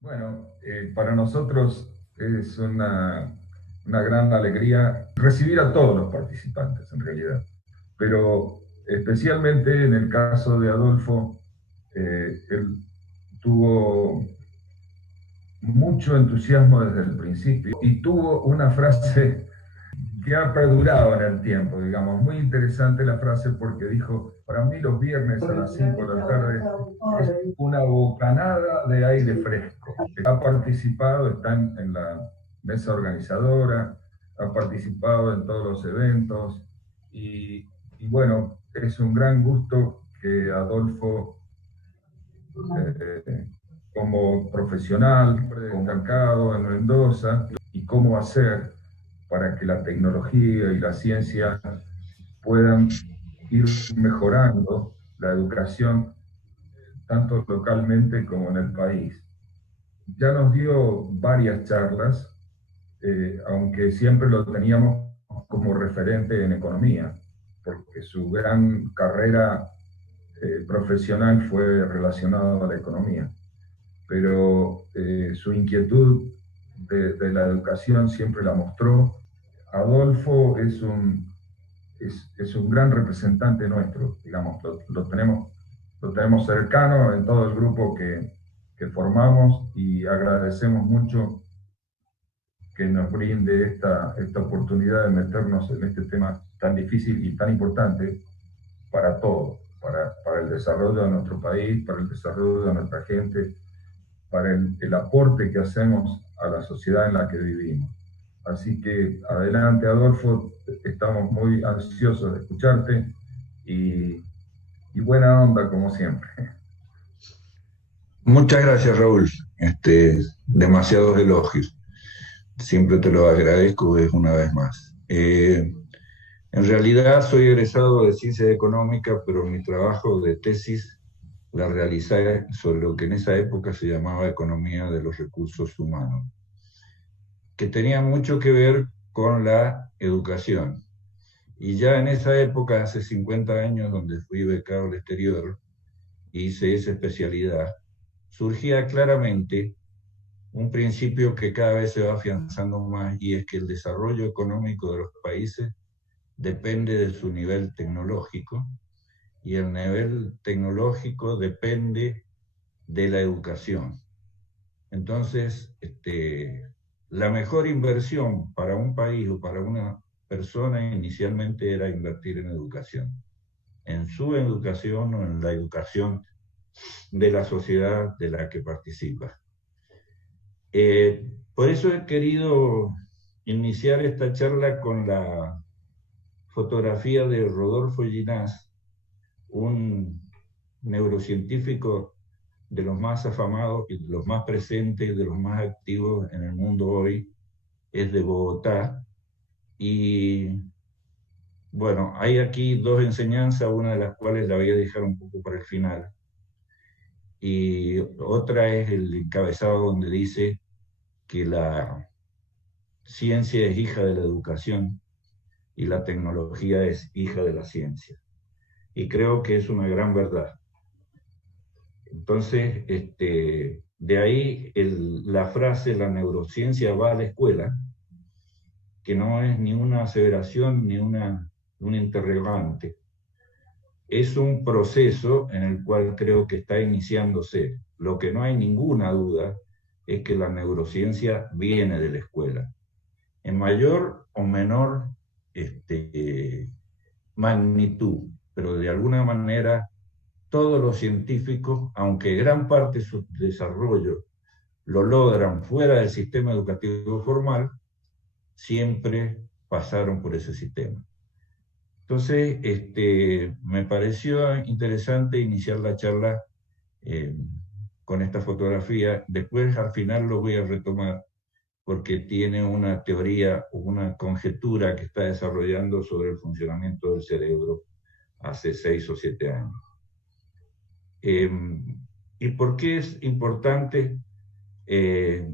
Bueno, para nosotros es una gran alegría recibir a todos los participantes, en realidad, pero especialmente en el caso de Adolfo, él tuvo mucho entusiasmo desde el principio y tuvo una frase que ha perdurado en el tiempo, digamos, muy interesante la frase porque dijo, para mí los viernes a las 5 de la tarde es una bocanada de aire fresco. Ha participado, está en la mesa organizadora, ha participado en todos los eventos y bueno, es un gran gusto que Adolfo eh, como profesional, destacado en Mendoza, y cómo hacer para que la tecnología y la ciencia puedan ir mejorando la educación tanto localmente como en el país. Ya nos dio varias charlas, aunque siempre lo teníamos como referente en economía, porque su gran carrera profesional fue relacionada a la economía, pero su inquietud de la educación siempre la mostró. Adolfo es un gran representante nuestro, digamos, lo tenemos cercano en todo el grupo que formamos y agradecemos mucho que nos brinde esta oportunidad de meternos en este tema tan difícil y tan importante para todos, para el desarrollo de nuestro país, para el desarrollo de nuestra gente, para el aporte que hacemos a la sociedad en la que vivimos. Así que adelante, Adolfo, estamos muy ansiosos de escucharte y, y buena onda como siempre. Muchas gracias, Raúl. Demasiados elogios. Siempre te lo agradezco es una vez más. En realidad soy egresado de Ciencias Económicas, pero mi trabajo de tesis la realicé sobre lo que en esa época se llamaba Economía de los Recursos Humanos, que tenía mucho que ver con la educación. Y ya en esa época, hace 50 años, donde fui becado al exterior, hice esa especialidad, surgía claramente un principio que cada vez se va afianzando más y es que el desarrollo económico de los países depende de su nivel tecnológico y el nivel tecnológico depende de la educación. Entonces, la mejor inversión para un país o para una persona inicialmente era invertir en su educación o en la educación de la sociedad de la que participa. Por eso he querido iniciar esta charla con la fotografía de Rodolfo Ginás, un neurocientífico de los más afamados y de los más presentes, de los más activos en el mundo hoy. Es de Bogotá y bueno, hay aquí dos enseñanzas, una de las cuales la voy a dejar un poco para el final y otra es el encabezado donde dice que la ciencia es hija de la educación y la tecnología es hija de la ciencia. Y creo que es una gran verdad. Entonces, de ahí la frase, la neurociencia va a la escuela, que no es ni una aseveración ni un interrogante. Es un proceso en el cual creo que está iniciándose. Lo que no hay ninguna duda es que la neurociencia viene de la escuela, en mayor o menor magnitud, pero de alguna manera todos los científicos, aunque gran parte de su desarrollo lo logran fuera del sistema educativo formal, siempre pasaron por ese sistema. Entonces, me pareció interesante iniciar la charla eh, con esta fotografía. Después, al final, lo voy a retomar porque tiene una teoría o una conjetura que está desarrollando sobre el funcionamiento del cerebro hace 6 o 7 años. Eh, ¿Y por qué es importante, eh,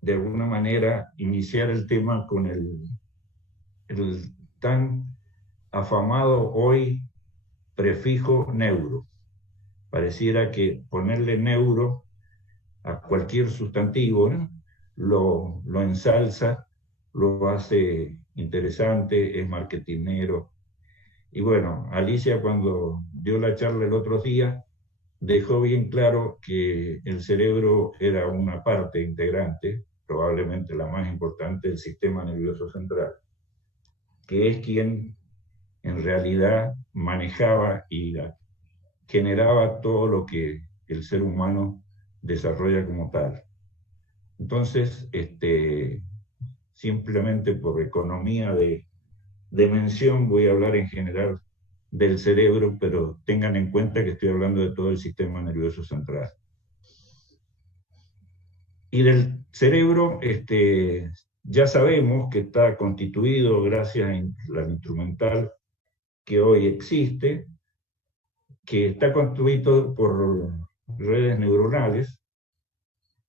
de alguna manera, iniciar el tema con el tan afamado hoy prefijo neuro? Pareciera que ponerle neuro a cualquier sustantivo, ¿no? Lo ensalza, lo hace interesante, es marketinero. Y bueno, Alicia cuando dio la charla el otro día, dejó bien claro que el cerebro era una parte integrante, probablemente la más importante del sistema nervioso central, que es quien en realidad manejaba y generaba todo lo que el ser humano desarrolla como tal. Entonces, simplemente por economía de mención voy a hablar en general del cerebro, pero tengan en cuenta que estoy hablando de todo el sistema nervioso central. Y del cerebro, ya sabemos que está constituido gracias a la instrumental que hoy existe, que está constituido por redes neuronales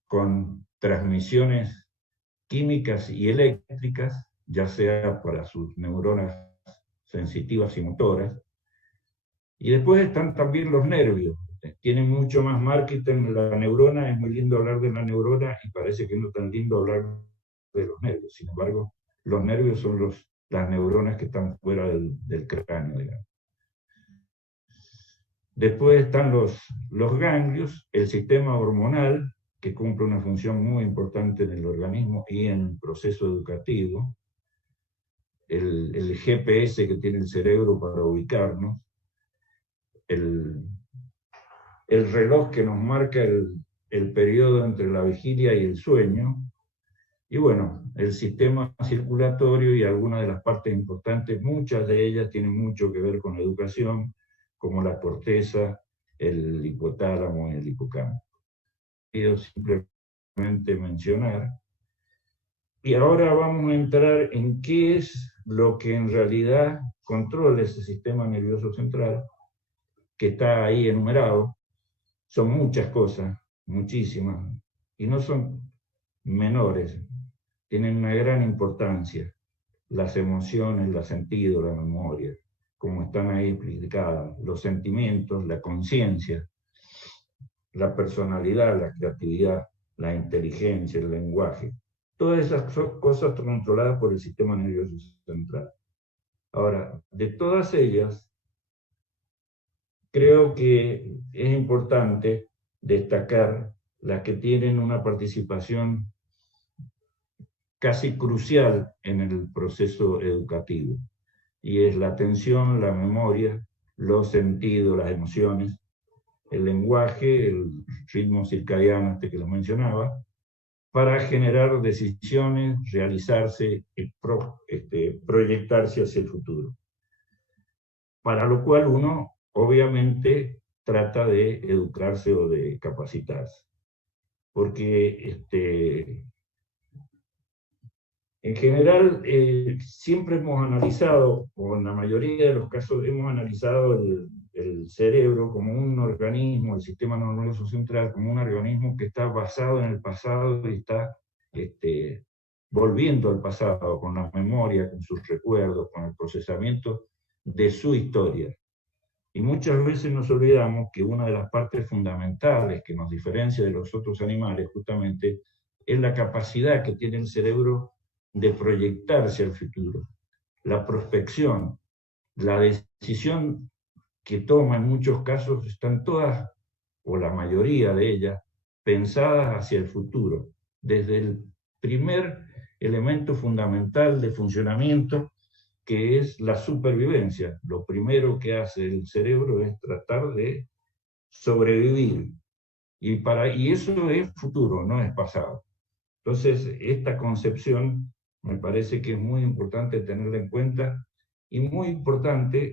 con transmisiones químicas y eléctricas, ya sea para sus neuronas sensitivas y motoras. Y después están también los nervios. Tienen mucho más marketing la neurona, es muy lindo hablar de la neurona y parece que no es tan lindo hablar de los nervios. Sin embargo, los nervios son las neuronas que están fuera del cráneo, digamos. Después están los ganglios, el sistema hormonal, que cumple una función muy importante en el organismo y en el proceso educativo, el GPS que tiene el cerebro para ubicarnos, el reloj que nos marca el periodo entre la vigilia y el sueño, y bueno, el sistema circulatorio y algunas de las partes importantes, muchas de ellas tienen mucho que ver con la educación, como la corteza, el hipotálamo y el hipocampo. Quiero simplemente mencionar. Y ahora vamos a entrar en qué es lo que en realidad controla ese sistema nervioso central, que está ahí enumerado. Son muchas cosas, muchísimas, y no son menores, tienen una gran importancia. Las emociones, los sentidos, la memoria, como están ahí explicadas, los sentimientos, la conciencia, la personalidad, la creatividad, la inteligencia, el lenguaje. Todas esas cosas controladas por el sistema nervioso central. Ahora, de todas ellas, creo que es importante destacar las que tienen una participación casi crucial en el proceso educativo, y es la atención, la memoria, los sentidos, las emociones, el lenguaje, el ritmo circadiano que lo mencionaba, para generar decisiones, realizarse y proyectarse hacia el futuro. Para lo cual uno, obviamente, trata de educarse o de capacitarse. Porque en general siempre hemos analizado, o en la mayoría de los casos hemos analizado el cerebro como un organismo, el sistema nervioso central, como un organismo que está basado en el pasado y está volviendo al pasado, con la memoria, con sus recuerdos, con el procesamiento de su historia. Y muchas veces nos olvidamos que una de las partes fundamentales que nos diferencia de los otros animales justamente es la capacidad que tiene el cerebro de proyectarse al futuro, la prospección, la decisión que toma en muchos casos están todas, o la mayoría de ellas, pensadas hacia el futuro, desde el primer elemento fundamental de funcionamiento, que es la supervivencia. Lo primero que hace el cerebro es tratar de sobrevivir, y eso es futuro, no es pasado. Entonces, esta concepción me parece que es muy importante tenerla en cuenta y muy importante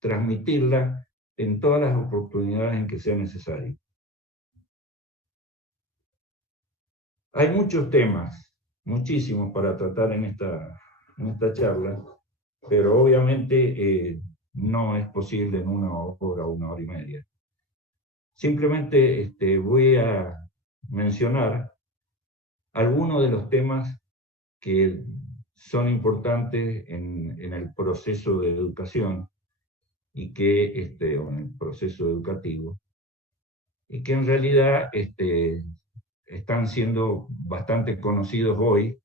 transmitirla en todas las oportunidades en que sea necesario. Hay muchos temas, muchísimos para tratar en esta charla, pero obviamente no es posible en una hora o 1 hora y media. Simplemente voy a mencionar algunos de los temas que son importantes en el proceso de educación y o en el proceso educativo, y que en realidad están siendo bastante conocidos hoy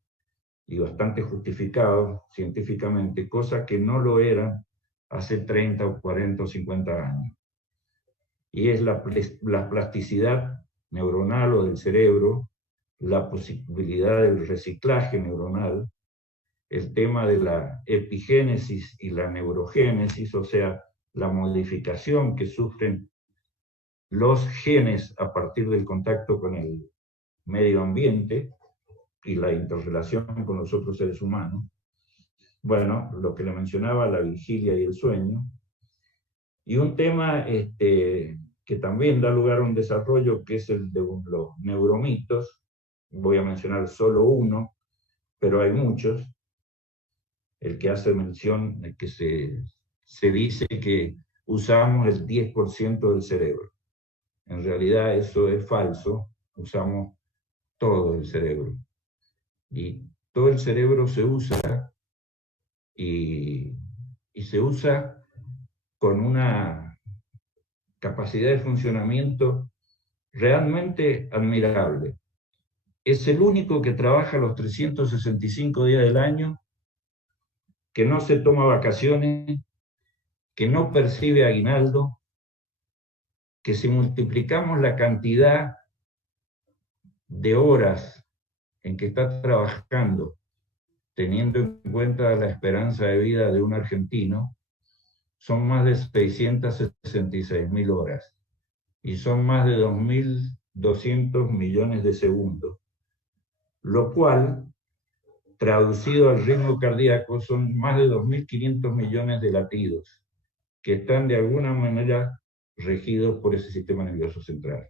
y bastante justificados científicamente, cosa que no lo eran hace 30 o 40 o 50 años. Y es la plasticidad neuronal o del cerebro, la posibilidad del reciclaje neuronal, el tema de la epigénesis y la neurogénesis, o sea, la modificación que sufren los genes a partir del contacto con el medio ambiente y la interrelación con los otros seres humanos. Bueno, lo que le mencionaba, la vigilia y el sueño. Y un tema que también da lugar a un desarrollo, que es el de los neuromitos. Voy a mencionar solo uno, pero hay muchos. El que hace mención de que se dice que usamos el 10% del cerebro. En realidad eso es falso, usamos todo el cerebro. Y todo el cerebro se usa y se usa con una capacidad de funcionamiento realmente admirable. Es el único que trabaja los 365 días del año, que no se toma vacaciones, que no percibe aguinaldo, que si multiplicamos la cantidad de horas en que está trabajando, teniendo en cuenta la esperanza de vida de un argentino, son más de 666.000 horas y son más de 2.200 millones de segundos, lo cual, traducido al ritmo cardíaco, son más de 2.500 millones de latidos que están de alguna manera regidos por ese sistema nervioso central.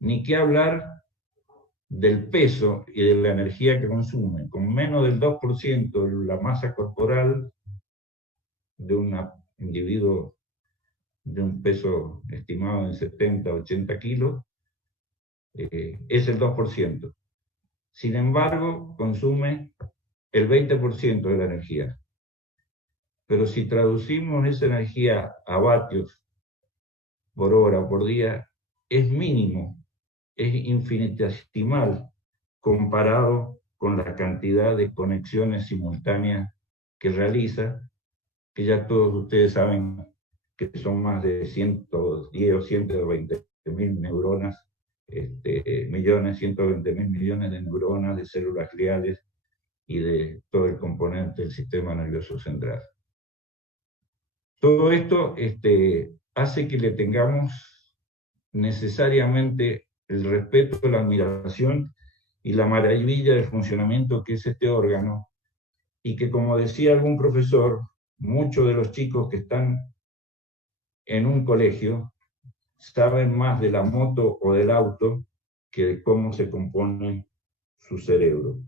Ni qué hablar del peso y de la energía que consume. Con menos del 2% de la masa corporal de un individuo de un peso estimado en 70, 80 kilos, es el 2%. Sin embargo, consume el 20% de la energía. Pero si traducimos esa energía a vatios por hora o por día, es mínimo, es infinitesimal comparado con la cantidad de conexiones simultáneas que realiza, que ya todos ustedes saben que son más de 110 o 120 mil neuronas, 120 mil millones de neuronas, de células gliales y de todo el componente del sistema nervioso central. Todo esto hace que le tengamos necesariamente el respeto, la admiración y la maravilla del funcionamiento que es este órgano, y que, como decía algún profesor, muchos de los chicos que están en un colegio saben más de la moto o del auto que de cómo se compone su cerebro,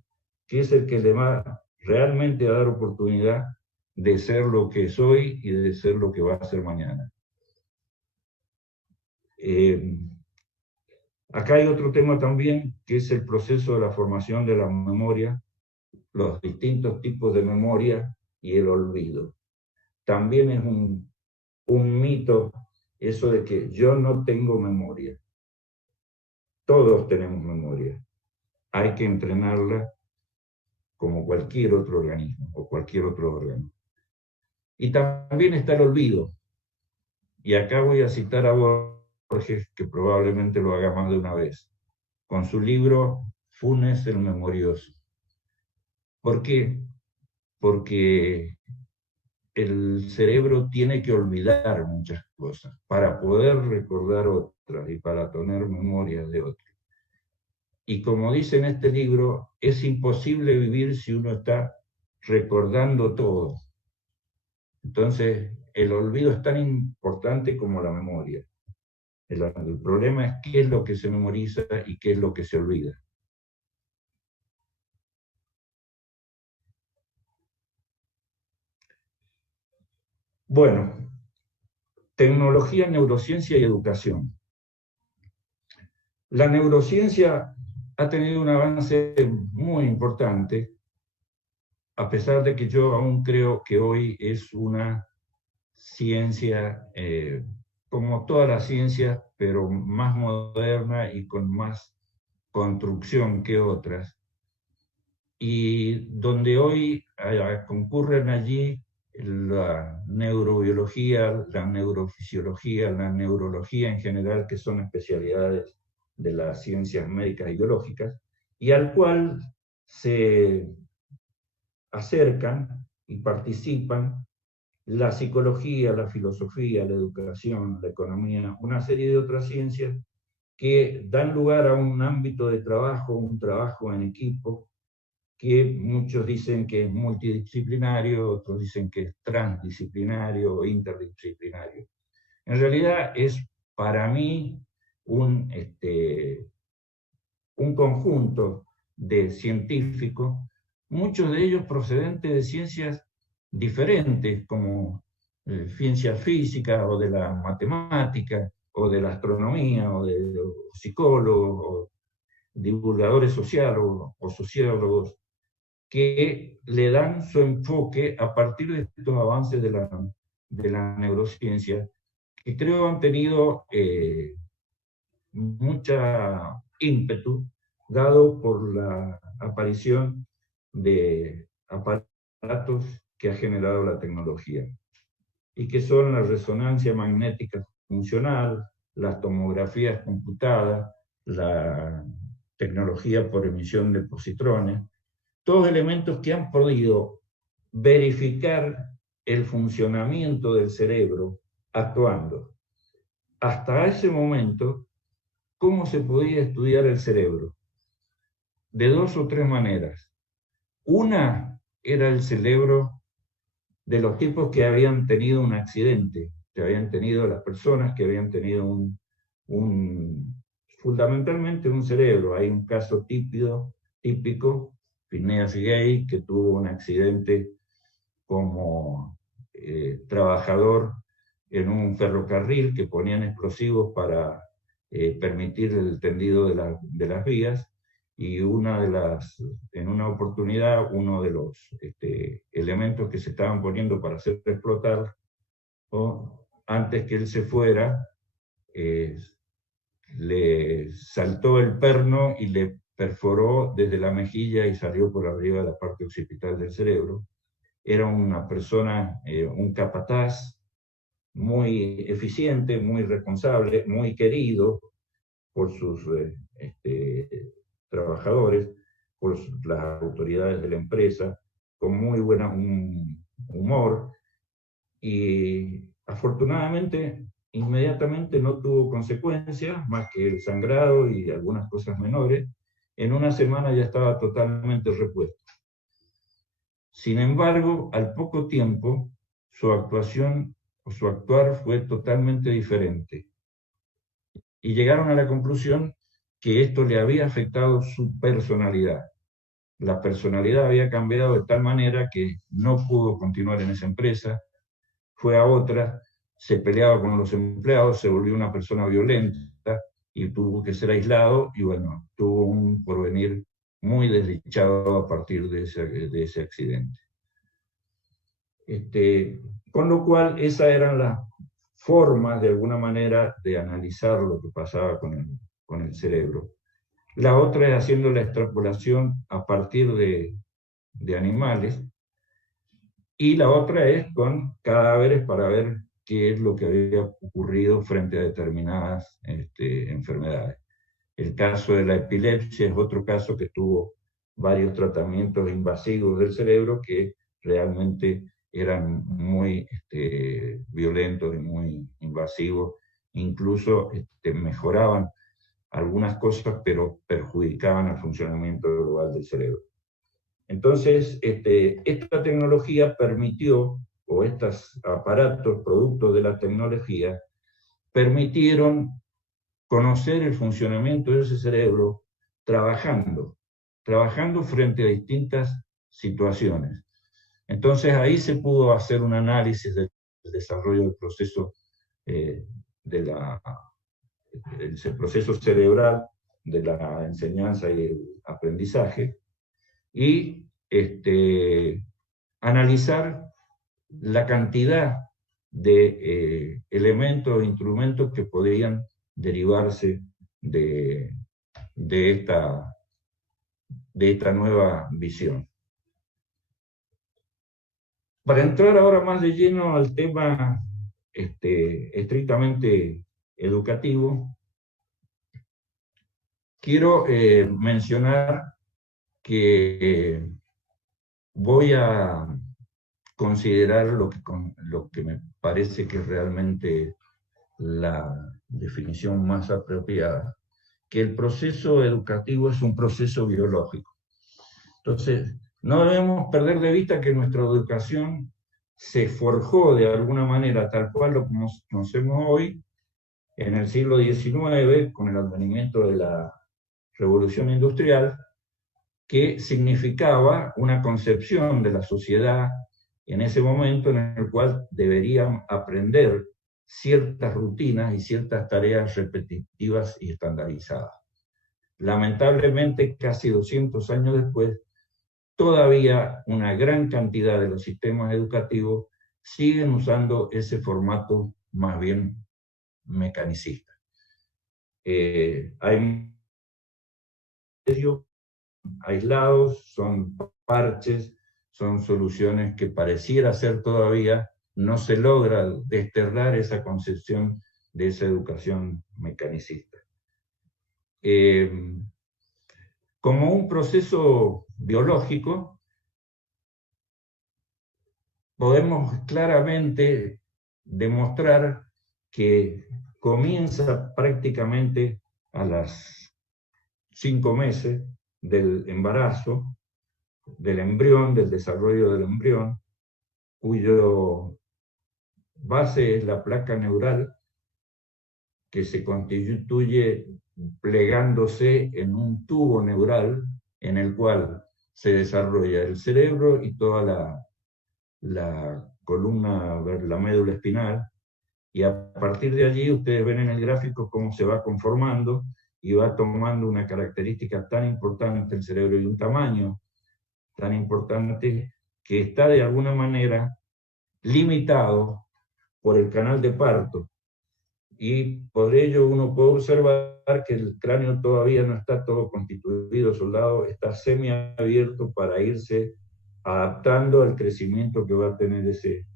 que es el que le va realmente a dar oportunidad de ser lo que es hoy y de ser lo que va a ser mañana. Acá hay otro tema también, que es el proceso de la formación de la memoria, los distintos tipos de memoria y el olvido. También es un mito eso de que yo no tengo memoria. Todos tenemos memoria. Hay que entrenarla como cualquier otro organismo o cualquier otro órgano. Y también está el olvido. Y acá voy a citar a Borges, que probablemente lo haga más de una vez, con su libro Funes el Memorioso. ¿Por qué? Porque el cerebro tiene que olvidar muchas cosas para poder recordar otras y para tener memoria de otras. Y como dice en este libro, es imposible vivir si uno está recordando todo. Entonces, el olvido es tan importante como la memoria. El problema es qué es lo que se memoriza y qué es lo que se olvida. Bueno, tecnología, neurociencia y educación. La neurociencia ha tenido un avance muy importante, a pesar de que yo aún creo que hoy es una ciencia como toda la ciencia, pero más moderna y con más construcción que otras, y donde hoy concurren allí la neurobiología, la neurofisiología, la neurología en general, que son especialidades de las ciencias médicas y biológicas, y al cual se acercan y participan la psicología, la filosofía, la educación, la economía, una serie de otras ciencias que dan lugar a un ámbito de trabajo, un trabajo en equipo, que muchos dicen que es multidisciplinario, otros dicen que es transdisciplinario o interdisciplinario. En realidad es para mí un conjunto de científicos, muchos de ellos procedentes de ciencias diferentes, como ciencias físicas o de la matemática, o de la astronomía, o de los psicólogos, o divulgadores sociales o sociólogos, que le dan su enfoque a partir de estos avances de la neurociencia, que creo han tenido mucha ímpetu, dado por la aparición de aparatos que ha generado la tecnología, y que son la resonancia magnética funcional, las tomografías computadas, la tecnología por emisión de positrones, todos elementos que han podido verificar el funcionamiento del cerebro actuando. Hasta ese momento, ¿cómo se podía estudiar el cerebro? De dos o tres maneras. Una era el cerebro de los tipos que habían tenido un accidente, que habían tenido las personas que habían tenido fundamentalmente un cerebro. Hay un caso típico, Phineas Gage, que tuvo un accidente como trabajador en un ferrocarril, que ponían explosivos para permitir el tendido de las vías, y en una oportunidad uno de los elementos que se estaban poniendo para hacer explotar, antes que él se fuera, le saltó el perno y le perforó desde la mejilla y salió por arriba de la parte occipital del cerebro. Era una persona, un capataz muy eficiente, muy responsable, muy querido por sus trabajadores, por las autoridades de la empresa, con muy buen humor, y afortunadamente inmediatamente no tuvo consecuencias más que el sangrado y algunas cosas menores. En una semana ya estaba totalmente repuesto. Sin embargo, al poco tiempo, su actuación o su actuar fue totalmente diferente. Y llegaron a la conclusión que esto le había afectado su personalidad. La personalidad había cambiado de tal manera que no pudo continuar en esa empresa, fue a otra, se peleaba con los empleados, se volvió una persona violenta y tuvo que ser aislado, y bueno, tuvo un porvenir muy desdichado a partir de ese accidente. Con lo cual, esas eran las formas, de alguna manera, de analizar lo que pasaba con el cerebro. La otra es haciendo la extrapolación a partir de animales, y la otra es con cadáveres para ver qué es lo que había ocurrido frente a determinadas enfermedades. El caso de la epilepsia es otro caso que tuvo varios tratamientos invasivos del cerebro que realmente eran muy violentos y muy invasivos, incluso mejoraban algunas cosas, pero perjudicaban el funcionamiento global del cerebro. Entonces, esta tecnología permitió, o estos aparatos, productos de la tecnología, permitieron conocer el funcionamiento de ese cerebro trabajando frente a distintas situaciones. Entonces ahí se pudo hacer un análisis del desarrollo del proceso, del proceso cerebral de la enseñanza y el aprendizaje, y analizar la cantidad de elementos e instrumentos que podrían derivarse de esta nueva visión. Para entrar ahora más de lleno al tema estrictamente educativo, quiero mencionar que voy a considerar lo que me parece que es realmente la definición más apropiada, que el proceso educativo es un proceso biológico. Entonces, no debemos perder de vista que nuestra educación se forjó de alguna manera, tal cual lo conocemos hoy, en el siglo XIX, con el advenimiento de la Revolución Industrial, que significaba una concepción de la sociedad en ese momento en el cual deberían aprender ciertas rutinas y ciertas tareas repetitivas y estandarizadas. Lamentablemente, casi 200 años después, todavía una gran cantidad de los sistemas educativos siguen usando ese formato más bien mecanicista. Hay aislados, son parches, son soluciones que pareciera ser todavía, no se logra desterrar esa concepción de esa educación mecanicista. Como un proceso biológico, podemos claramente demostrar que comienza prácticamente a las 5 meses del embarazo, del embrión, del desarrollo del embrión, cuyo base es la placa neural, que se constituye plegándose en un tubo neural en el cual se desarrolla el cerebro y toda la columna, la médula espinal, y a partir de allí ustedes ven en el gráfico cómo se va conformando y va tomando una característica tan importante el cerebro y un tamaño tan importante que está de alguna manera limitado por el canal de parto. Y por ello uno puede observar que el cráneo todavía no está todo constituido, soldado, está semiabierto para irse adaptando al crecimiento que va a tener ese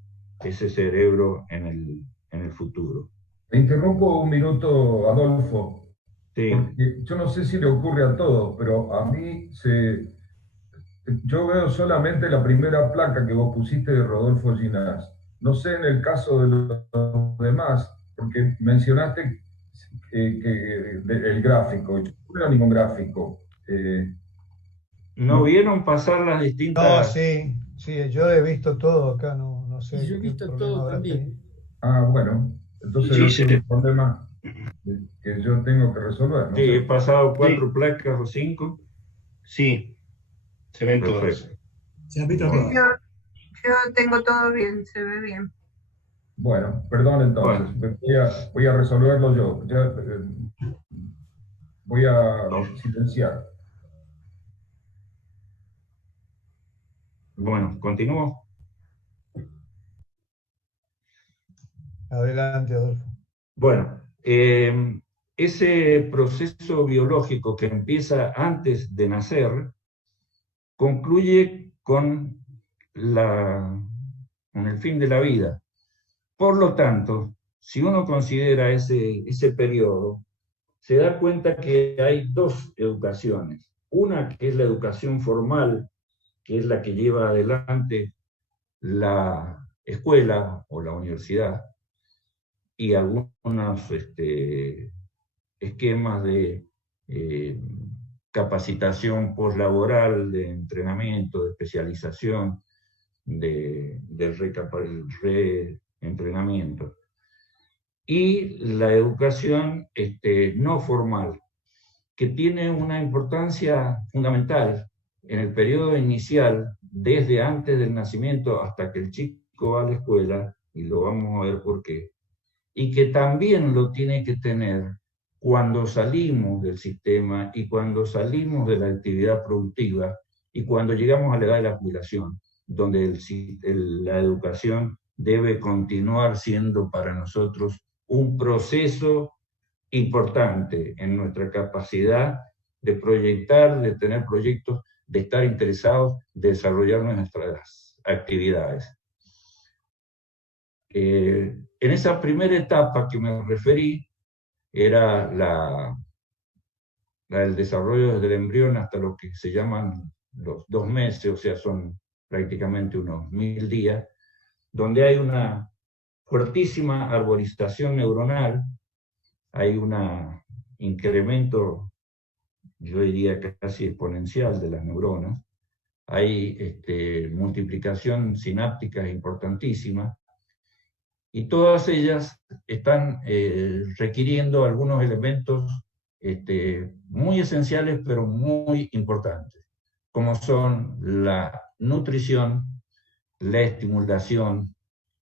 cerebro en el futuro. Me interrumpo un minuto, Adolfo, Sí. Porque yo no sé si le ocurre a todos, pero a mí yo veo solamente la primera placa que vos pusiste de Rodolfo Ginás. No sé en el caso de los demás, porque mencionaste el gráfico. Yo no veo ningún gráfico. ¿No vieron pasar las distintas...? No, sí, yo he visto todo acá, no sé. Y yo he visto todo también. Bueno, entonces Sí, es un problema que yo tengo que resolver. ¿No? Sí, he pasado 4 placas o 5. Sí, se ven Perfecto. todas. ¿Se han visto Sí, yo tengo todo bien, se ve bien. Bueno, perdón entonces, voy a resolverlo yo. Voy a silenciar. Bueno, continúo. Adelante, Adolfo. Bueno, ese proceso biológico que empieza antes de nacer concluye con el fin de la vida. Por lo tanto, si uno considera ese periodo, se da cuenta que hay 2 educaciones. Una que es la educación formal, que es la que lleva adelante la escuela o la universidad, y algunos esquemas de capacitación poslaboral, de entrenamiento, de especialización, de reentrenamiento. Y la educación no formal, que tiene una importancia fundamental en el periodo inicial, desde antes del nacimiento hasta que el chico va a la escuela, y lo vamos a ver por qué, y que también lo tiene que tener cuando salimos del sistema y cuando salimos de la actividad productiva y cuando llegamos a la edad de la jubilación, donde la educación debe continuar siendo para nosotros un proceso importante en nuestra capacidad de proyectar, de tener proyectos, de estar interesados, de desarrollar nuestras actividades. En esa primera etapa que me referí, era el desarrollo desde el embrión hasta lo que se llaman los 2 meses, o sea, son prácticamente unos 1000 días, donde hay una fuertísima arborización neuronal, hay un incremento, yo diría casi exponencial de las neuronas, hay multiplicación sináptica importantísima, y todas ellas están requiriendo algunos elementos muy esenciales, pero muy importantes, como son la nutrición, la estimulación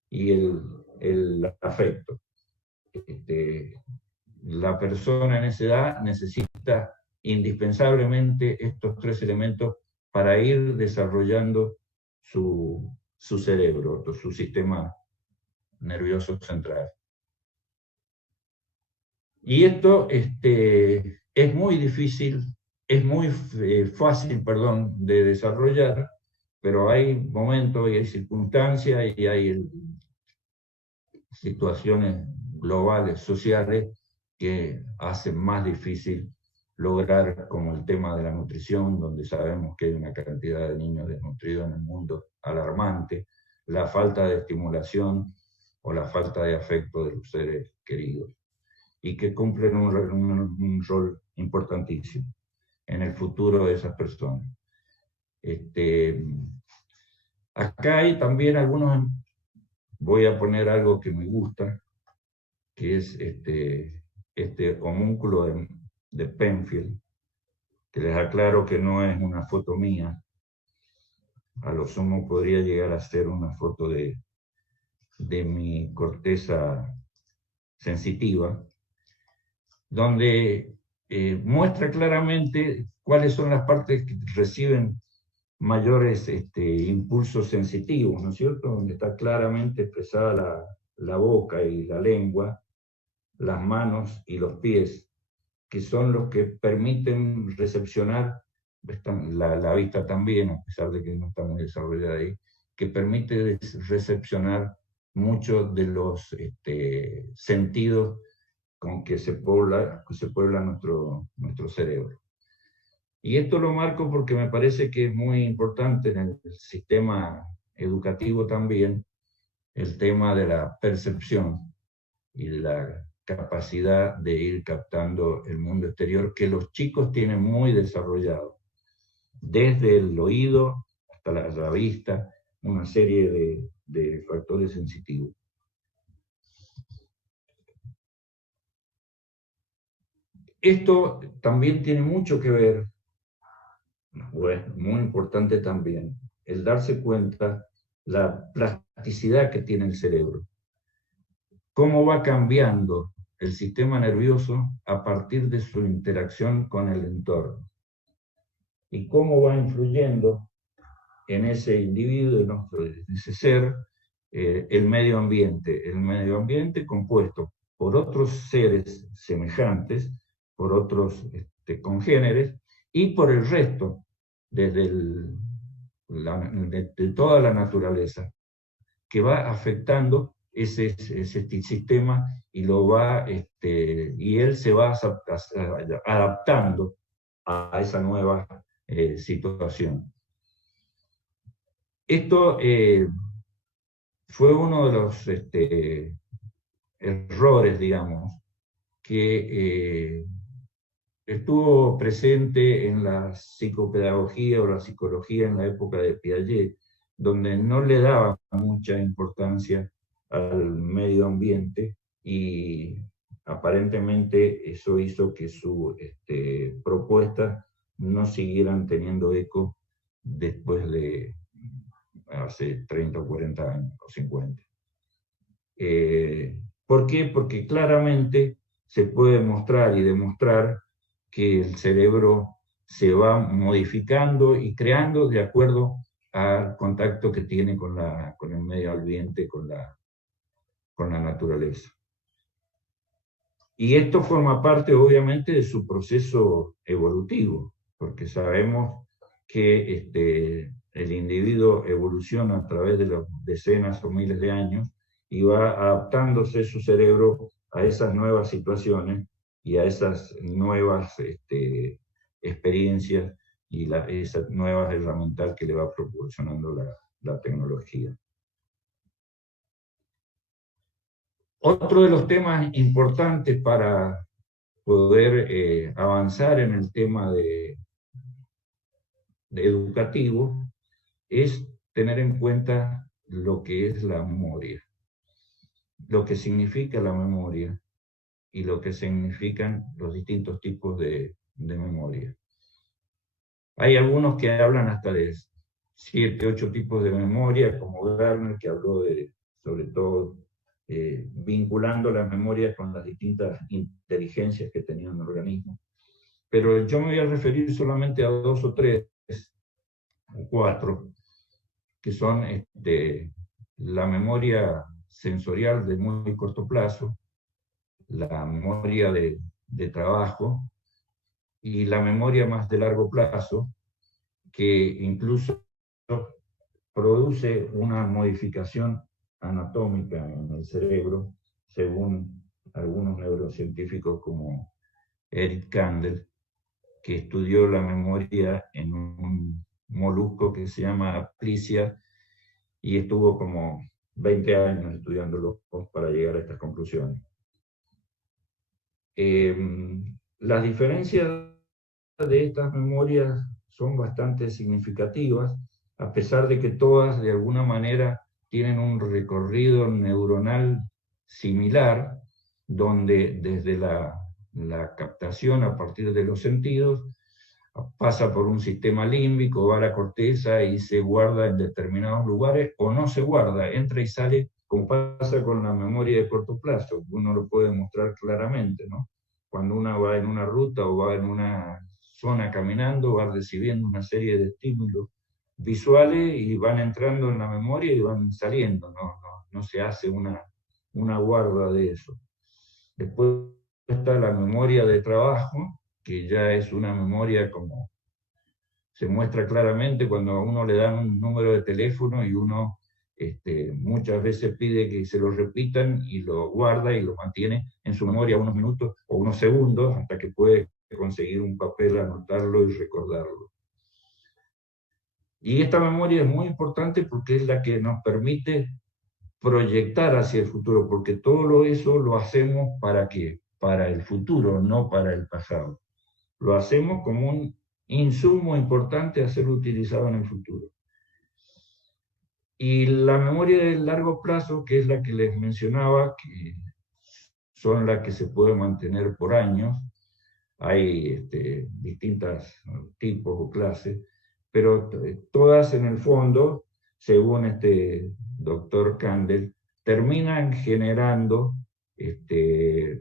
y el afecto. La persona en esa edad necesita indispensablemente estos 3 elementos para ir desarrollando su cerebro, su sistema nervioso central. Y esto es muy difícil, es muy fácil, perdón, de desarrollar, pero hay momentos y hay circunstancias y hay situaciones globales, sociales, que hacen más difícil lograr, como el tema de la nutrición, donde sabemos que hay una cantidad de niños desnutridos en el mundo alarmante, la falta de estimulación o la falta de afecto de los seres queridos, y que cumplen un rol importantísimo en el futuro de esas personas. Acá hay también algunos, voy a poner algo que me gusta, que es este homúnculo de Penfield, que les aclaro que no es una foto mía, a lo sumo podría llegar a ser una foto de mi corteza sensitiva, donde muestra claramente cuáles son las partes que reciben mayores impulsos sensitivos, ¿no es cierto? Donde está claramente expresada la boca y la lengua, las manos y los pies, que son los que permiten recepcionar, la vista también, a pesar de que no está muy desarrollada ahí, que permite recepcionar muchos de los sentidos con que se puebla nuestro cerebro. Y esto lo marco porque me parece que es muy importante en el sistema educativo también, el tema de la percepción y la capacidad de ir captando el mundo exterior, que los chicos tienen muy desarrollado, desde el oído hasta la vista, una serie de factores sensitivos. Esto también tiene mucho que ver, bueno, muy importante también, el darse cuenta la plasticidad que tiene el cerebro. Cómo va cambiando el sistema nervioso a partir de su interacción con el entorno. Y cómo va influyendo en ese individuo, en ese ser, el medio ambiente compuesto por otros seres semejantes, por otros congéneres, y por el resto, desde de toda la naturaleza, que va afectando ese sistema y y él se va adaptando a esa nueva situación. Esto fue uno de los errores, digamos, que estuvo presente en la psicopedagogía o la psicología en la época de Piaget, donde no le daba mucha importancia al medio ambiente y aparentemente eso hizo que sus propuestas no siguieran teniendo eco después de hace 30 o 40 años o 50. ¿Por qué? Porque claramente se puede mostrar y demostrar que el cerebro se va modificando y creando de acuerdo al contacto que tiene con el medio ambiente, con la naturaleza. Y esto forma parte, obviamente, de su proceso evolutivo, porque sabemos que el individuo evoluciona a través de las decenas o miles de años y va adaptándose su cerebro a esas nuevas situaciones y a esas nuevas experiencias y esas nuevas herramientas que le va proporcionando la tecnología. Otro de los temas importantes para poder avanzar en el tema de educativo es tener en cuenta lo que es la memoria, lo que significa la memoria y lo que significan los distintos tipos de memoria. Hay algunos que hablan hasta de 7, 8 tipos de memoria, como Gardner, que habló sobre todo, vinculando la memoria con las distintas inteligencias que tenía un organismo. Pero yo me voy a referir solamente a 2 o 3, o 4, que son la memoria sensorial de muy corto plazo, la memoria de trabajo y la memoria más de largo plazo, que incluso produce una modificación anatómica en el cerebro, según algunos neurocientíficos como Eric Kandel, que estudió la memoria en un molusco que se llama Aplysia y estuvo como 20 años estudiándolo para llegar a estas conclusiones. Las diferencias de estas memorias son bastante significativas, a pesar de que todas de alguna manera tienen un recorrido neuronal similar, donde desde la captación a partir de los sentidos pasa por un sistema límbico, va a la corteza y se guarda en determinados lugares, o no se guarda, entra y sale, como pasa con la memoria de corto plazo. Uno lo puede mostrar claramente, ¿no? Cuando uno va en una ruta o va en una zona caminando, va recibiendo una serie de estímulos visuales y van entrando en la memoria y van saliendo, no se hace una guarda de eso. Después está la memoria de trabajo, que ya es una memoria como se muestra claramente cuando a uno le dan un número de teléfono y uno muchas veces pide que se lo repitan y lo guarda y lo mantiene en su memoria unos minutos o unos segundos hasta que puede conseguir un papel, anotarlo y recordarlo. Y esta memoria es muy importante porque es la que nos permite proyectar hacia el futuro, porque todo eso lo hacemos ¿para qué? Para el futuro, no para el pasado. Lo hacemos como un insumo importante a ser utilizado en el futuro. Y la memoria de largo plazo, que es la que les mencionaba, que son las que se pueden mantener por años, hay distintos tipos o clases, pero todas en el fondo, según doctor Kandel, terminan generando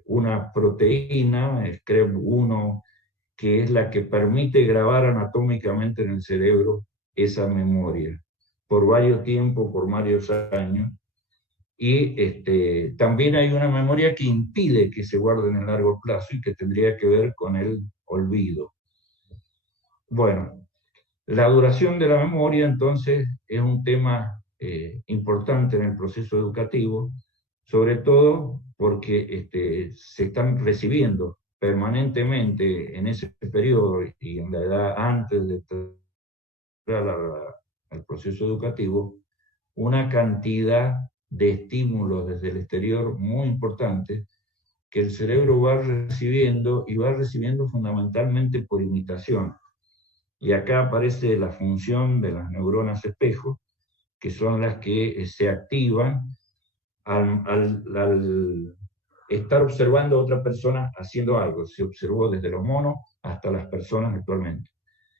una proteína, el CREB1, que es la que permite grabar anatómicamente en el cerebro esa memoria por varios tiempos, por varios años. Y también hay una memoria que impide que se guarde en el largo plazo y que tendría que ver con el olvido. Bueno, la duración de la memoria entonces es un tema importante en el proceso educativo, sobre todo porque se están recibiendo permanentemente en ese periodo y en la edad antes de entrar al proceso educativo, una cantidad de estímulos desde el exterior muy importantes que el cerebro va recibiendo y va recibiendo fundamentalmente por imitación. Y acá aparece la función de las neuronas espejo, que son las que se activan al estar observando a otra persona haciendo algo. Se observó desde los monos hasta las personas actualmente,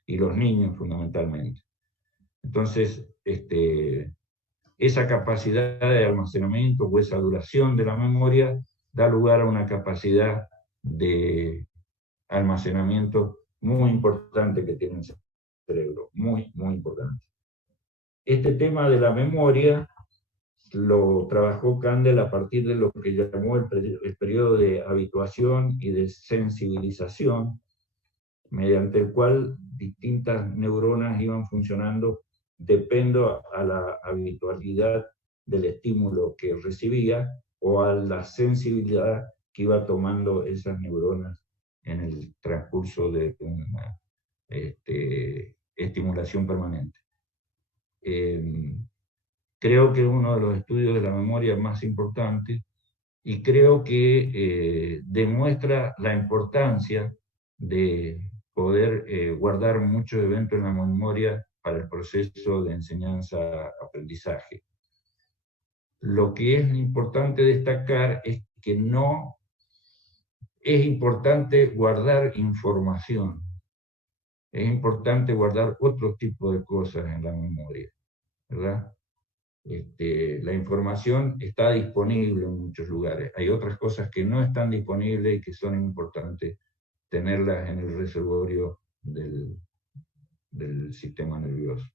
y los niños fundamentalmente. Entonces, esa capacidad de almacenamiento o esa duración de la memoria da lugar a una capacidad de almacenamiento muy importante que tiene el cerebro, muy, muy importante. este tema de la memoria lo trabajó Kandel a partir de lo que llamó el periodo de habituación y de sensibilización, mediante el cual distintas neuronas iban funcionando dependo a la habitualidad del estímulo que recibía o a la sensibilidad que iba tomando esas neuronas en el transcurso de una estimulación permanente. Creo que es uno de los estudios de la memoria más importantes y creo que demuestra la importancia de poder guardar muchos eventos en la memoria para el proceso de enseñanza-aprendizaje. Lo que es importante destacar es que no es importante guardar información, es importante guardar otro tipo de cosas en la memoria, ¿verdad? La información está disponible en muchos lugares. Hay otras cosas que no están disponibles y que son importantes tenerlas en el reservorio del sistema nervioso.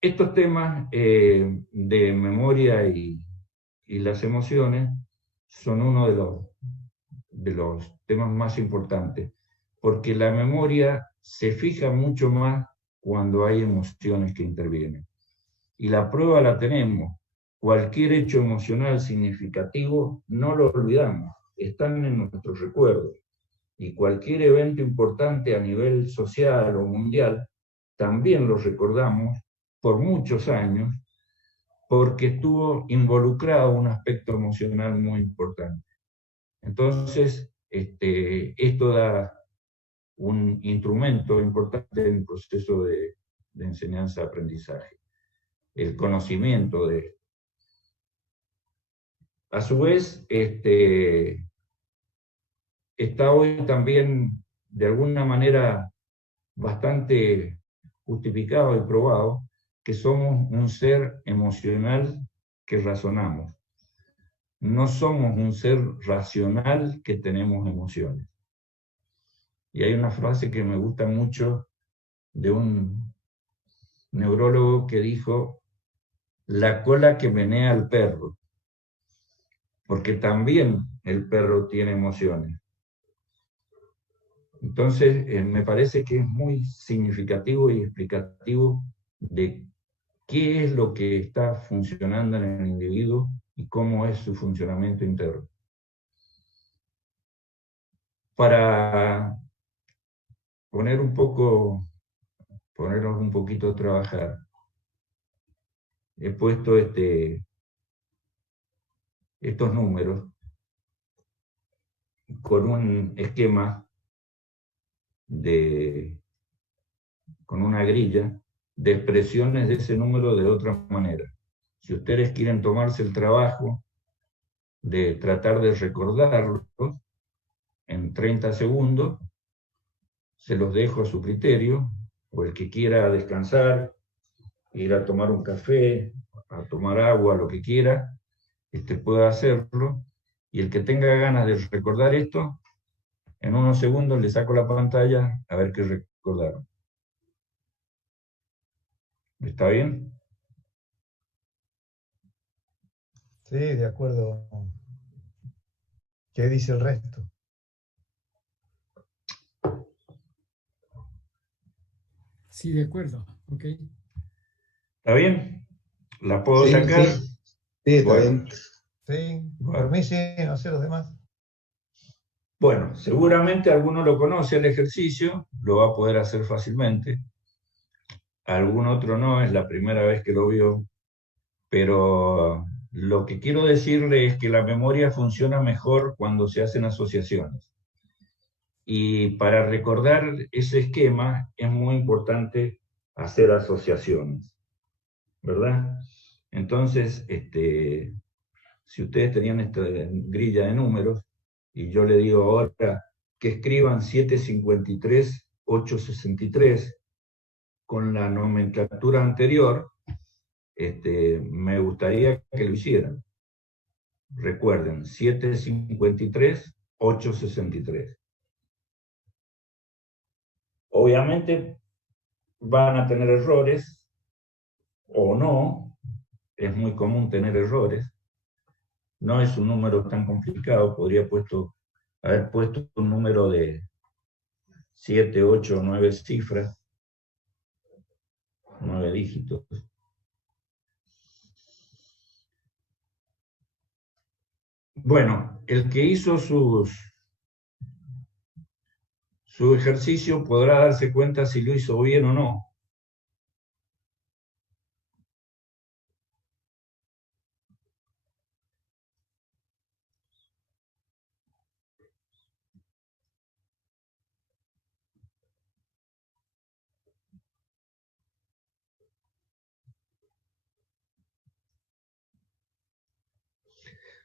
Estos temas de memoria y las emociones son uno de los temas más importantes, porque la memoria se fija mucho más cuando hay emociones que intervienen. Y la prueba la tenemos. Cualquier hecho emocional significativo no lo olvidamos, están en nuestros recuerdos. Y cualquier evento importante a nivel social o mundial también lo recordamos por muchos años porque estuvo involucrado un aspecto emocional muy importante. Entonces, esto da un instrumento importante en el proceso de enseñanza-aprendizaje, el conocimiento de esto. A su vez, está hoy también, de alguna manera, bastante justificado y probado que somos un ser emocional que razonamos. No somos un ser racional que tenemos emociones. Y hay una frase que me gusta mucho de un neurólogo que dijo, la cola que menea al perro, porque también el perro tiene emociones. Entonces, me parece que es muy significativo y explicativo de qué es lo que está funcionando en el individuo y cómo es su funcionamiento interno. Para ponernos un poquito a trabajar, he puesto estos números con un esquema con una grilla de expresiones de ese número de otra manera. Si ustedes quieren tomarse el trabajo de tratar de recordarlo en 30 segundos, se los dejo a su criterio, o el que quiera descansar, ir a tomar un café, a tomar agua, lo que quiera, pueda hacerlo, y el que tenga ganas de recordar esto, en unos segundos le saco la pantalla a ver qué recordaron. ¿Está bien? Sí, de acuerdo. ¿Qué dice el resto? Sí, de acuerdo. Ok. ¿Está bien? ¿La puedo Sí, sacar? sí, sí, está Bueno. bien. Sí, Bueno. por mí sí, no sé los demás. Bueno, seguramente alguno lo conoce el ejercicio, lo va a poder hacer fácilmente. Algún otro no, es la primera vez que lo vio. Pero lo que quiero decirle es que la memoria funciona mejor cuando se hacen asociaciones. Y para recordar ese esquema es muy importante hacer asociaciones, ¿verdad? Entonces, si ustedes tenían esta grilla de números, y yo le digo ahora que escriban 753, 863, con la nomenclatura anterior, me gustaría que lo hicieran. Recuerden, 753, 863. Obviamente, van a tener errores o no, es muy común tener errores, no es un número tan complicado, podría haber puesto un número de 7, 8, 9 cifras, 9 dígitos. Bueno, el que hizo su ejercicio podrá darse cuenta si lo hizo bien o no.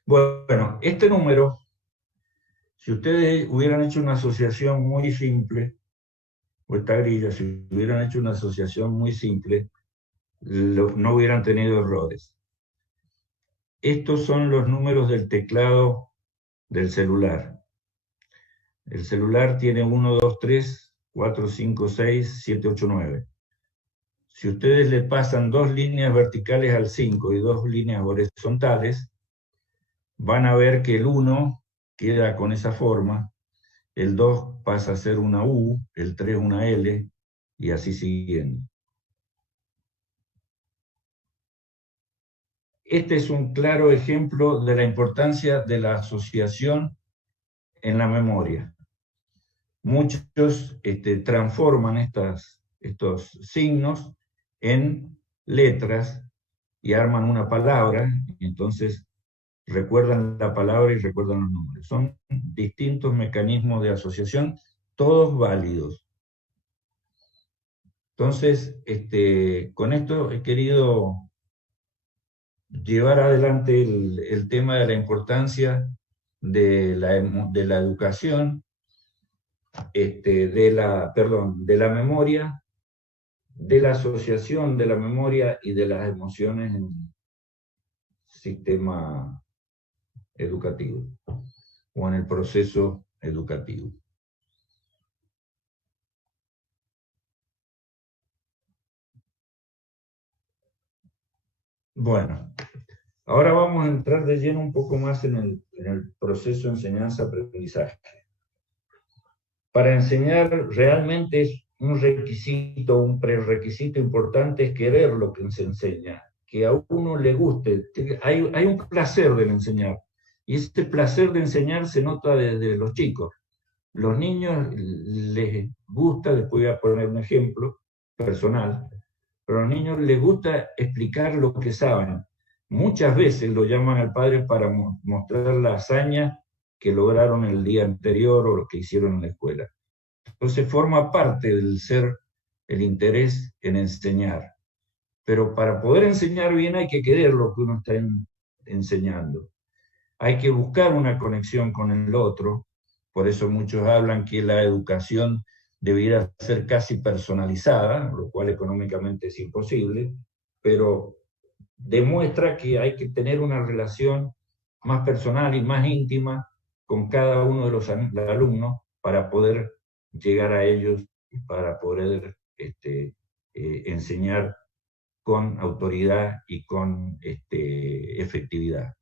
Bueno, este número, si ustedes hubieran hecho una asociación muy simple, o esta grilla, si hubieran hecho una asociación muy simple, no hubieran tenido errores. Estos son los números del teclado del celular. El celular tiene 1, 2, 3, 4, 5, 6, 7, 8, 9. Si ustedes le pasan 2 líneas verticales al 5 y 2 líneas horizontales, van a ver que el 1 queda con esa forma, el 2 pasa a ser una U, el 3 una L, y así siguiendo. Este es un claro ejemplo de la importancia de la asociación en la memoria. Muchos transforman estos signos en letras y arman una palabra, y entonces recuerdan la palabra y recuerdan los números. Son distintos mecanismos de asociación, todos válidos. Entonces, con esto he querido llevar adelante el tema de la importancia de la educación, de la memoria, de la asociación de la memoria y de las emociones en el sistema educativo o en el proceso educativo. Bueno, ahora vamos a entrar de lleno un poco más en el proceso de enseñanza-aprendizaje. Para enseñar realmente es un requisito, un prerequisito importante es querer lo que se enseña, que a uno le guste. Hay un placer del enseñar, y ese placer de enseñar se nota desde los chicos. Los niños les gusta, después voy a poner un ejemplo personal, pero a los niños les gusta explicar lo que saben. Muchas veces lo llaman al padre para mostrar la hazaña que lograron el día anterior o lo que hicieron en la escuela. Entonces forma parte del ser el interés en enseñar. Pero para poder enseñar bien hay que querer lo que uno está enseñando. Hay que buscar una conexión con el otro. Por eso muchos hablan que la educación debiera ser casi personalizada, lo cual económicamente es imposible, pero demuestra que hay que tener una relación más personal y más íntima con cada uno de los alumnos para poder llegar a ellos y para poder enseñar con autoridad y con efectividad.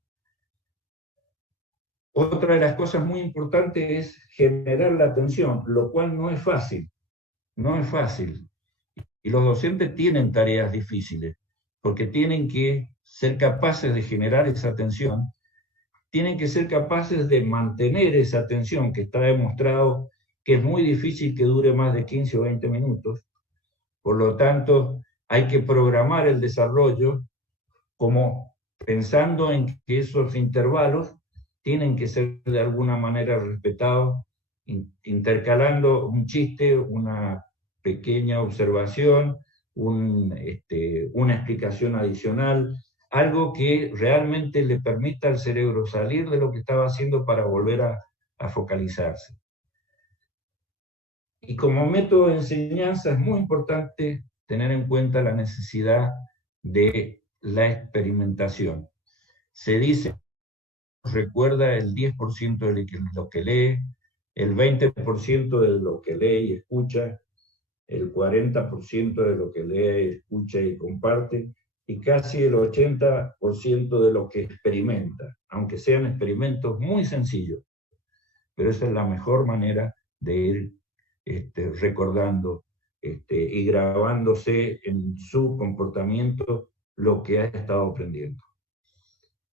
Otra de las cosas muy importantes es generar la atención, lo cual no es fácil, no es fácil. Y los docentes tienen tareas difíciles, porque tienen que ser capaces de generar esa atención, tienen que ser capaces de mantener esa atención, que está demostrado que es muy difícil que dure más de 15 o 20 minutos. Por lo tanto, hay que programar el desarrollo como pensando en que esos intervalos tienen que ser de alguna manera respetados, intercalando un chiste, una pequeña observación, una explicación adicional, algo que realmente le permita al cerebro salir de lo que estaba haciendo para volver a focalizarse. Y como método de enseñanza es muy importante tener en cuenta la necesidad de la experimentación. Se dice, recuerda el 10% de lo que lee, el 20% de lo que lee y escucha, el 40% de lo que lee, escucha y comparte, y casi el 80% de lo que experimenta, aunque sean experimentos muy sencillos. Pero esa es la mejor manera de ir recordando y grabándose en su comportamiento lo que ha estado aprendiendo.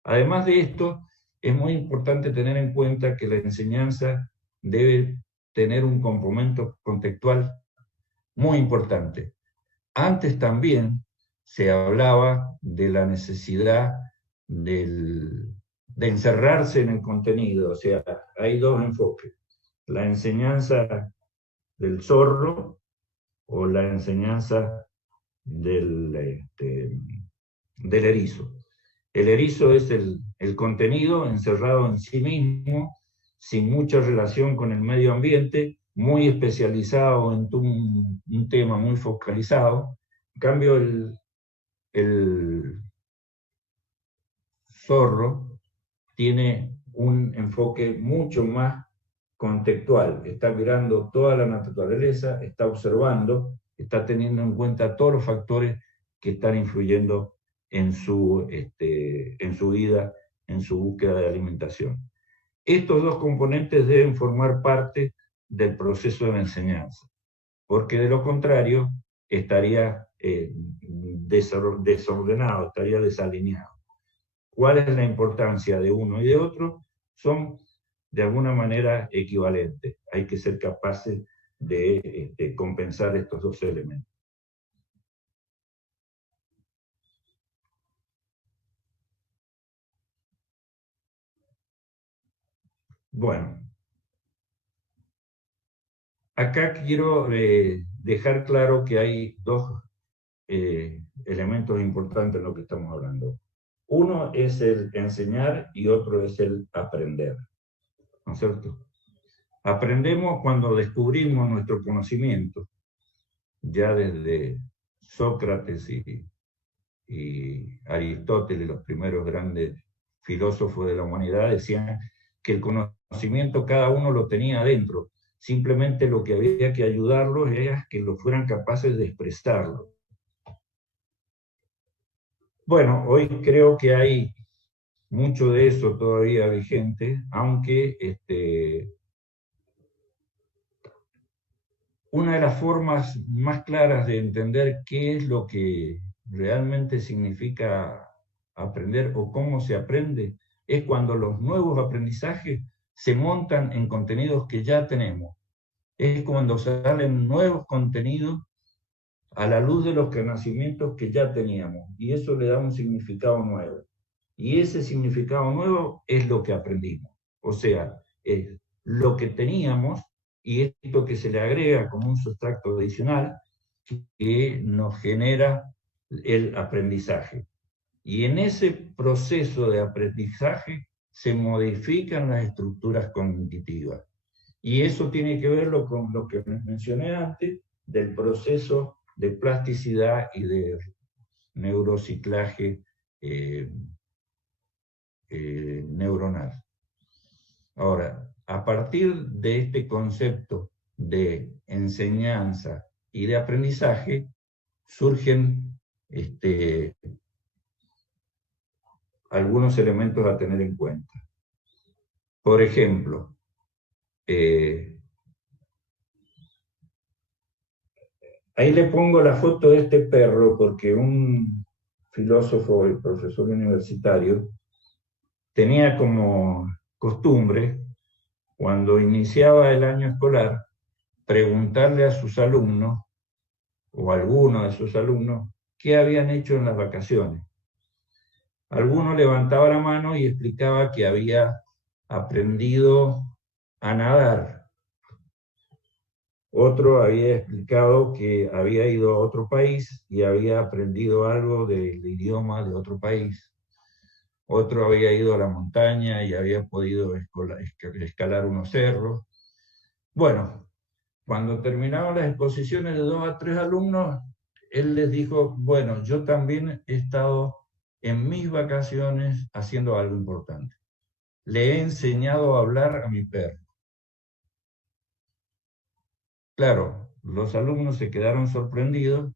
Además de esto, es muy importante tener en cuenta que la enseñanza debe tener un componente contextual muy importante. Antes también se hablaba de la necesidad de encerrarse en el contenido, o sea, hay dos enfoques: la enseñanza del zorro o la enseñanza del erizo. El erizo es el contenido encerrado en sí mismo, sin mucha relación con el medio ambiente, muy especializado en un tema muy focalizado. En cambio, el zorro tiene un enfoque mucho más contextual, está mirando toda la naturaleza, está observando, está teniendo en cuenta todos los factores que están influyendo en su vida, en su búsqueda de alimentación. Estos dos componentes deben formar parte del proceso de la enseñanza, porque de lo contrario estaría desordenado, estaría desalineado. ¿Cuál es la importancia de uno y de otro? Son de alguna manera equivalentes. Hay que ser capaces de compensar estos dos elementos. Bueno, acá quiero dejar claro que hay dos elementos importantes en lo que estamos hablando. Uno es el enseñar y otro es el aprender, ¿no es cierto? Aprendemos cuando descubrimos nuestro conocimiento, ya desde Sócrates y Aristóteles, los primeros grandes filósofos de la humanidad, decían que el conocimiento cada uno lo tenía adentro, simplemente lo que había que ayudarlos era que lo fueran capaces de expresarlo. Bueno, hoy creo que hay mucho de eso todavía vigente, aunque una de las formas más claras de entender qué es lo que realmente significa aprender o cómo se aprende es cuando los nuevos aprendizajes se montan en contenidos que ya tenemos. Es cuando salen nuevos contenidos a la luz de los conocimientos que ya teníamos, y eso le da un significado nuevo. Y ese significado nuevo es lo que aprendimos. O sea, es lo que teníamos y esto que se le agrega como un sustrato adicional que nos genera el aprendizaje. Y en ese proceso de aprendizaje se modifican las estructuras cognitivas. Y eso tiene que ver con lo que mencioné antes del proceso de plasticidad y de neurociclaje neuronal. Ahora, a partir de este concepto de enseñanza y de aprendizaje, surgen algunos elementos a tener en cuenta. Por ejemplo, ahí le pongo la foto de este perro porque un filósofo y profesor universitario tenía como costumbre, cuando iniciaba el año escolar, preguntarle a sus alumnos, o a algunos de sus alumnos, qué habían hecho en las vacaciones. Alguno levantaba la mano y explicaba que había aprendido a nadar. Otro había explicado que había ido a otro país y había aprendido algo del idioma de otro país. Otro había ido a la montaña y había podido escalar unos cerros. Bueno, cuando terminaron las exposiciones de 2 a 3 alumnos, él les dijo, bueno, yo también he estado en mis vacaciones haciendo algo importante. Le he enseñado a hablar a mi perro. Claro, Los alumnos se quedaron sorprendidos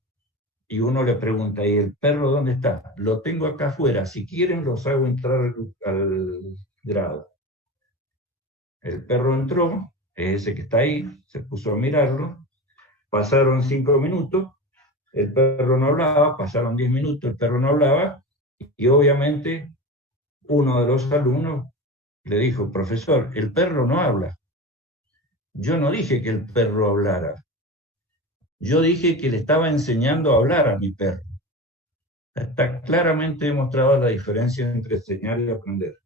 y uno le pregunta, ¿y el perro dónde está? Lo tengo acá afuera, si quieren los hago entrar al grado. El perro entró, es ese que está ahí, se puso a mirarlo, pasaron 5 minutos, el perro no hablaba, pasaron 10 minutos, el perro no hablaba, y obviamente uno de los alumnos le dijo, profesor, el perro no habla. Yo no dije que el perro hablara. Yo dije que le estaba enseñando a hablar a mi perro. Está claramente demostrada la diferencia entre enseñar y aprender.